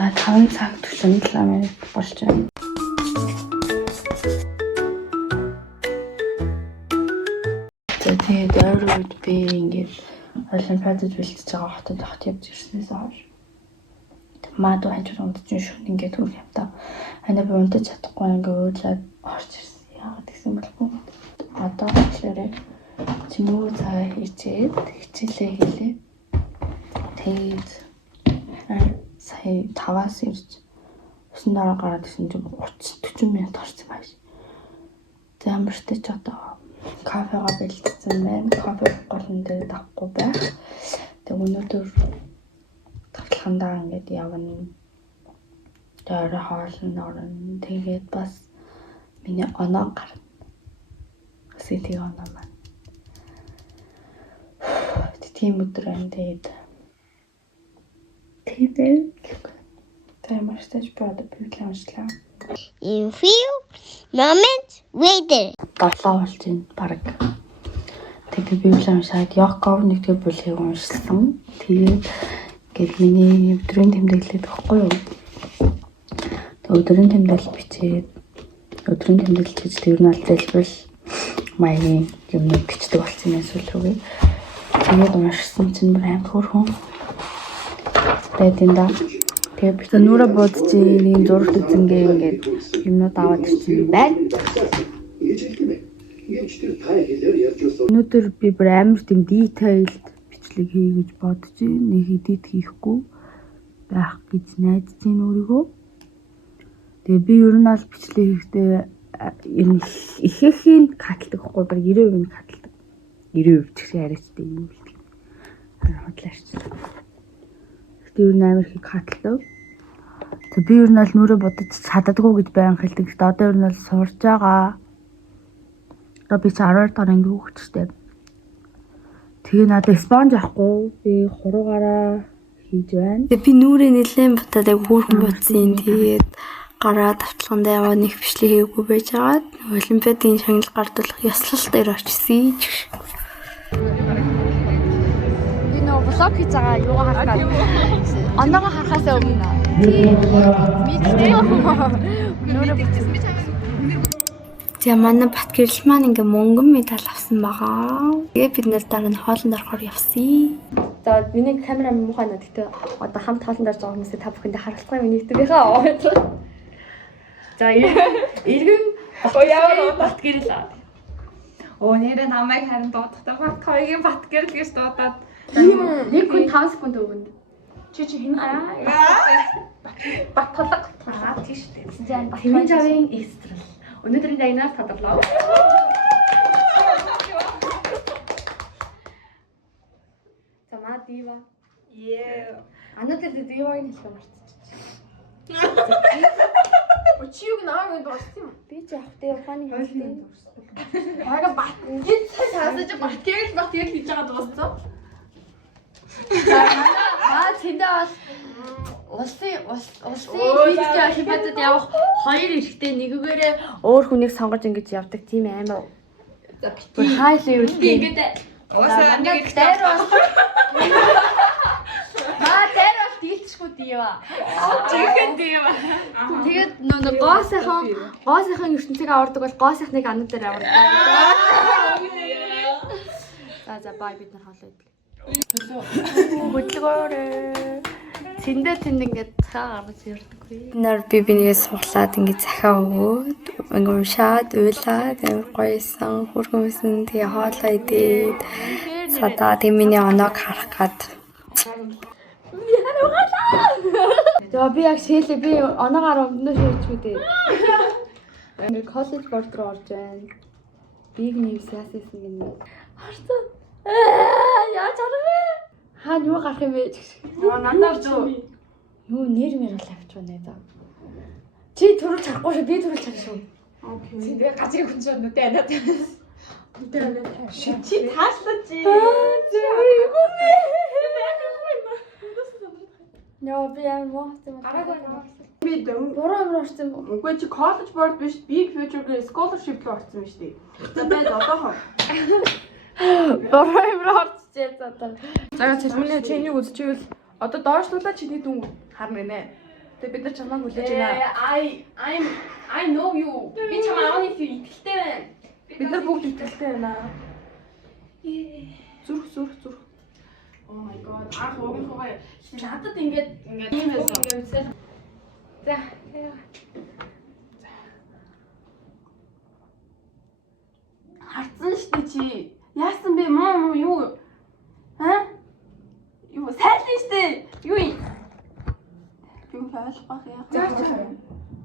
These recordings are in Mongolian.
За 5 цаг 47 минут болж байна. За тэгээд ойр үед би ингээд олимпиадад бэлтэж байгаа хотод явж ирснээс хойш маад ханчууд унтж шүн ингээд хөрх явтаа. Ханаа би унтаж чадахгүй ингээд уудлаад орж ирсэн. Яагаад гэсэн бэлгүй. Одоо болохоор чимээ цаа хийчээд хичээлээ хийлээ. Тэгээд сая 5-аас ирж усан дараа гараад ирсэн чинь 30-40 минут орсон байж. За амартай ч одоо кафега бэлдсэн байна. Кафе голн дээр давхгүй байх. Тэг өнөөдөр тавталхандаа ингээд явна. Дээр хоолн орно. Тэгээд бас миний оноо гарна. Сэтиг оноо маань. Тийм өдөр байна. Тэгээд таймерстаж бод библийг уншлаа. In few moments later. 7 болж байна баг. Тэгээд библийг уншаад Яков 1-р бүлгийг уншсан. Тэгээд гээд миний өдрийн тэмдэглэлээд баггүй юу? Өдрийн тэмдэглэл бичээд өдрийн тэмдэглэл гэж тэр нь аль залбирал маягийн юмнууд бичдэг болсон юм эсвэл рүүгээ. Тэгээд уншсан чинь амар хөөрхөн. Тэгээд энэ тэгээд би нүрэ бодож нэг зураг үзэнгээ ингээд юмнууд аваад ирсэн юм байна. Өнөөдөр би бүр амар тийм detailed бичлэг хий гэж бодож нэг edit хийхгүй байх гэж найдаж байна өөрийгөө. Тэгээ би ер нь аль бичлэг хийхдээ энэ ихэхийн каталдаг хгүй баг 90% каталдаг. 90% ч гэсэн арайчтай юм л тийм. Хотлаач. Гэтэ ер нь амар их каталдаг. Тэгээ би ер нь аль нүрэ бодож чаддаггүй гэж байн хэлдэг. Гэтэ одоо ер нь аль сурж байгаа. Одоо би 12 дахь анги хүүхэдтэй. Тэгээ надад спонж авахгүй. Би 3-аараа хийж байна. Тэгээ би нүрээ нэлээд ботоод яг хөөрхөн ботсон. Тэгээд гараа давталгандаа яваа нэг бичлэг хийгээгүй байж байгаа. Олимпиадын шагнал гардуулах ёслол дээр очсон. Би нөгөө влог хийж байгаа юугаа харах гээд оноогоо харахаас өмнө За манай Батгэрэл маань ингээ мөнгөн медаль авсан байгаа. Тэгээ бид нэр дараа нь хоолнд орохоор явсан. За миний камера муухай нэ гэхдээ одоо хамт хоолнд орж байгаа хүмүүсээ та бүхэндээ харуулцгаа миний YouTубе-ийнхаа. За иргэн Батгэрэл. Нэрээ намайг харин дуудахтаа бат хоёрын Батгэрэл гэж дуудаад нэг хүн 5 секунд өгнө. Чи хин бат толго. тийш дээ. Хэмжээ жавын экстрал. Өнөөдрийн дайнаас тодорлоо. За маа дива. Анаатай дивагийн хэлхэ марцчих. Чи юг наагийн дууссан юм? Би ч явах тэ ухааны хэлсэн. Хага бат. Ингээд цаасаж Батгэрэл хийж байгаа дууссан. Тэндээ бас улсын физикийн олимпиадад явах 2 эрэгтэй нэгээрээ өөр хүнийг сонгож ингэж явдаг тийм амар. За бити. Хайл юу гэдэг. Уусаа нэг дээр бол дээр бол дийлчгүй дийва. чихэн дийва. Тэгээд нөгөө гоосынхан ертөнцийг авардаг бол гоосынхныг анууд дээр авардаг. За бай бид нар хоолой идлээ. Хөдөлгөөрэй. Тэнд ингээд цаа гаргаж ирдэггүй. Нар бинийгээ суглаад ингээ захаа өгөөд ингээ уншаад уйлаад амар гоёсан хөргөмсөн тэгээ хоолой идээд садаа тийм миний оноог харах гад. За би яг шээлээ би оноогоор өмнөө шийдэж мэдээ. Америк коллеж борд руу орж байна. Big news яасан гинэ. Харцаа. Яа чарвэ. Хаана юу гарах юм бэ? Надад юу? Юу нэр мэрэл авч байна даа. Чи төрүүлж харахгүй шүү, би төрүүлж харна шүү. Окей. Тэгээ газрын хүн чинь нүдэ анаад. Нүдэ анаад. Чи тааслаач. Яа би ямар моцсон юм. Гараагүй наа. Би буруу юм орсон юм. Үгүй чи college board биш, big future scholarship руу орсон юм шүү дээ. За байж одоохон. Буруу юм орчихжээ за. За цэцмэний чиний үзчихвэл одоо доошлуулаад чиний дүн харна нэ. Тэгээ бид нар чамайг хүлээж байна. I know you. Би чамаа аваад итгэлтэй байна. Бид нар бүгд итгэлтэй байна. Зүрх. Oh my god. Анх уугийнхаа надад ингээд ийм байсан. За. Харцсан штэ чи. Яасан бэ? Муу юу? Юу сайлын штэ. Юу юм? Юу ойлгох яах вэ?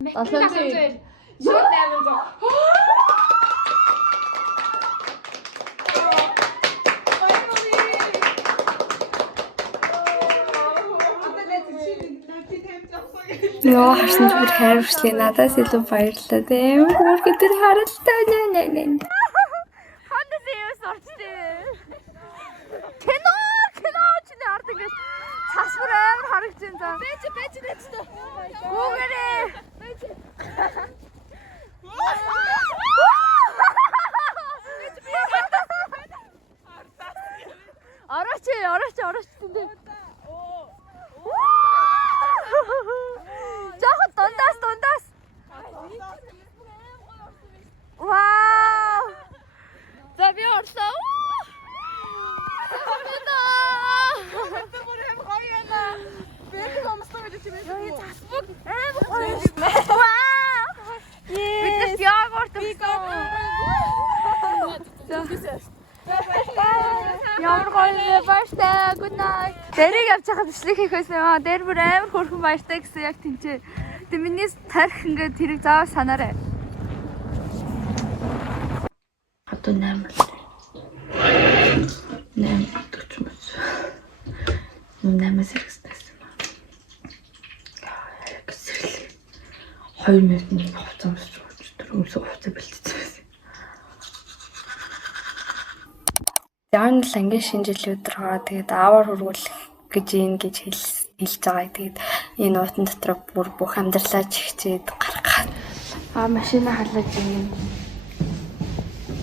700. Юу 800. Яа харсан ч бүр хайрвчлээ надаас илүү баярлалаа тийм. Хүүхэд тэр харалтай нэ. Хандас юу сорчтэй. Кино ч нэ ард ингэж цасвар амар харагч юм за. Бэж та. Гүүгээрээ. Орооч тэндээ. Жохот дундаас. Вау! За би орлоо. Би бүр юм гоё яана. Би комстой гэж чимээ. Яа засбог амар гоё. Вау! Бид ягорт Ямар гоё баяртай. Good night. Дэрийг явж байгаа бичлэг хийх байсан. Дээр бүр амар хөөрхөн баяртай гэсэн яг тэнцээ. Тэг миний тарих ингээд тэрийг заавал санаарай. Одоо 8 төгчмөс. 8-аас хэрэгсэн ба. Яг сэрэл. 2 минутын хугацаа өмсөж өмсөж хугацаа бэлтцсэн. Яан л ангийн шинэ жилийн өдөр хаа тэгээд аавар хургуулах гэж хэлж байгаа. Тэгээд энэ уутан дотор бүр бүх амьдралаа чихчээд гаргаад машина халаад юм.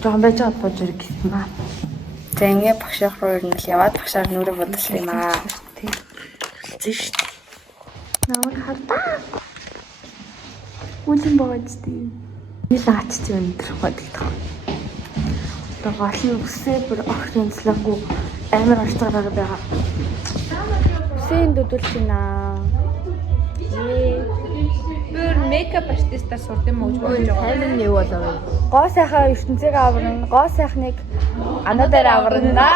Жохон байж байгаа бож ирэх гэсэн ба. За ингээ багшаах руу ер нь л яваад багшаар нүрэ бодлоо юм аа. Тийм. Зиш. Намайг хардаа. Үлэн бооцтой. Ил аач чи өндөр бодогдох. Одоо гол нь үсээ бүр огт онцлоогүй амар орцгоор байгаа. Үсээ дүүдүүлж байна. Бүр мейкап артистаар сурд юм уу гэж бодож байгаа. Таймын нэг болоо. Гоо сайхан ертөнцийг аварна, гоо сайхныг анаа дээр аварна.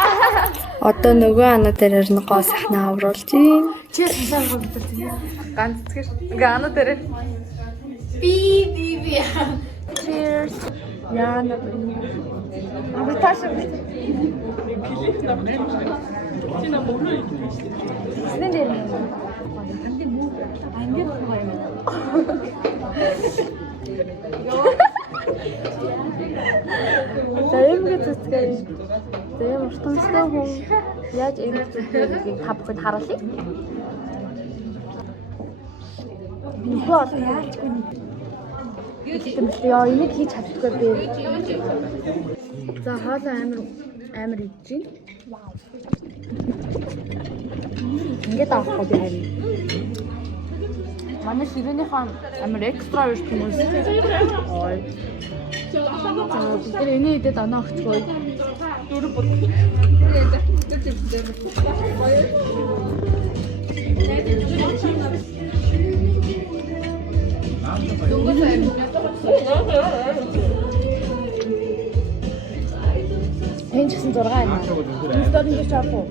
Одоо нөгөө анаа дээрээр нь гоо сайхнаа авруулж байна. Чи хасаа боддог. Ганц згэр. Ингээ анаа дээр. Би. Cheers. Яана. Авиташ. Снэ дээр. За эмгээ зүтгэе. За юм ертөнцтэй хүн яаж эмэг зүтгэхийг та бүхэнд харуулъя. Юу бол яачгүй. Яа энийг хийж чаддаггүй би. За хоолой амар идэж байна. Вау. Ингээд авахгүй би харин. Манай ширэнийхэн амар экстра биш хүмүүс. Ой. За бид энийг идээд оноо өгчихгүй. Дөрөв бод. Энд ч гэсэн 6 юм. Стадын гэж авах.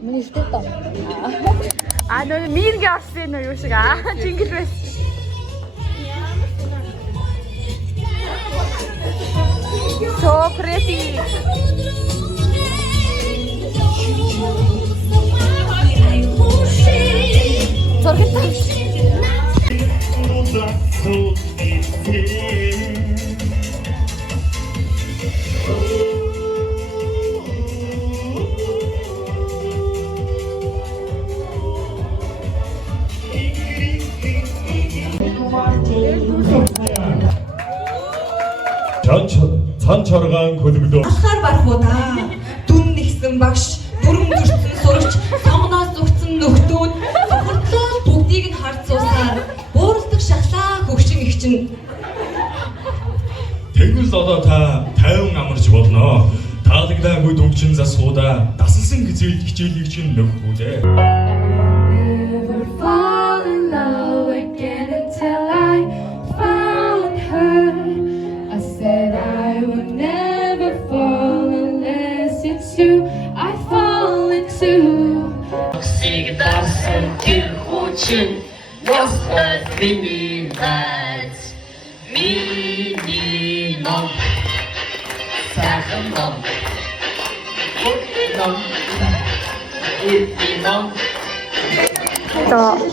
Миний стадаа. Нөгөө миргээ орсон нөө юу шиг жингл байсан. So pretty. Зургтай. Цан чоргаан хөлбөлөө. Ахаар бархуудаа дүн нэгсэн багш, дүрм дүрсэн сурч, сонгоноос зүгтсэн нөхдүүд, хурдлол бүгдийг нь харц ус Тэгвэл одоо та 50 амарч болно. Таалагдаагүй дүнчин засуудаа дасалсан хичээлийг чинь нөхөх үү. Never fall in love again until I found her. I said I would never fall unless it's you I fall into. Всегдасан тэр хүчин ястад миний найз миний ном сайхан ном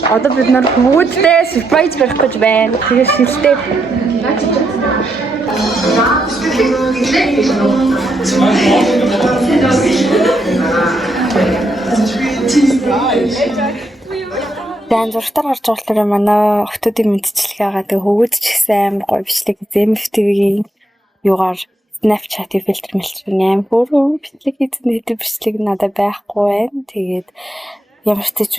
Одоо бид нар хөвгүүдтэй сюрприз барих гэж байна. Тэгээд шилтэй. Dan зургатаар гарч байгаа болохоор манай охтуудын мэдчилгээ байгаа. Тэгээ хөвгүүд ч гэсэн амар гоё бичлэг ZMFTV-ийн юугаар Snapchat-ийн фильтр мэлчээр амар бүр бичлэг хийсэн хэдэн бичлэг надад байхгүй байна. Тэгээд ямар ч ч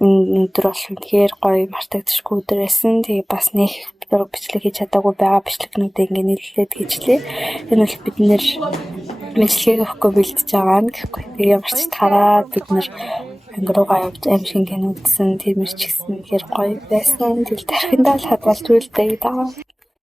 өндөр болох үнэхээр гоё мартагдчихгүй өдөр байсан. Тэгээ бас нэг бичлэг хийж чадаагүй байгаа бичлэгнүүдээ ингээ нийлүүлээд хийжлээ. Энэ бол бид нэр мэдлэгийг өгөхгүй бэлдэж байгаа нь гэхгүй. Тэгээ ямар ч тараад бид нэр ангируугаа явж аимшиг кино үзсэн. Тэр мэр ч гэсэн ихэр гоё байсан. Тэгэл тархиндаа л хадгалж үлдээ даа.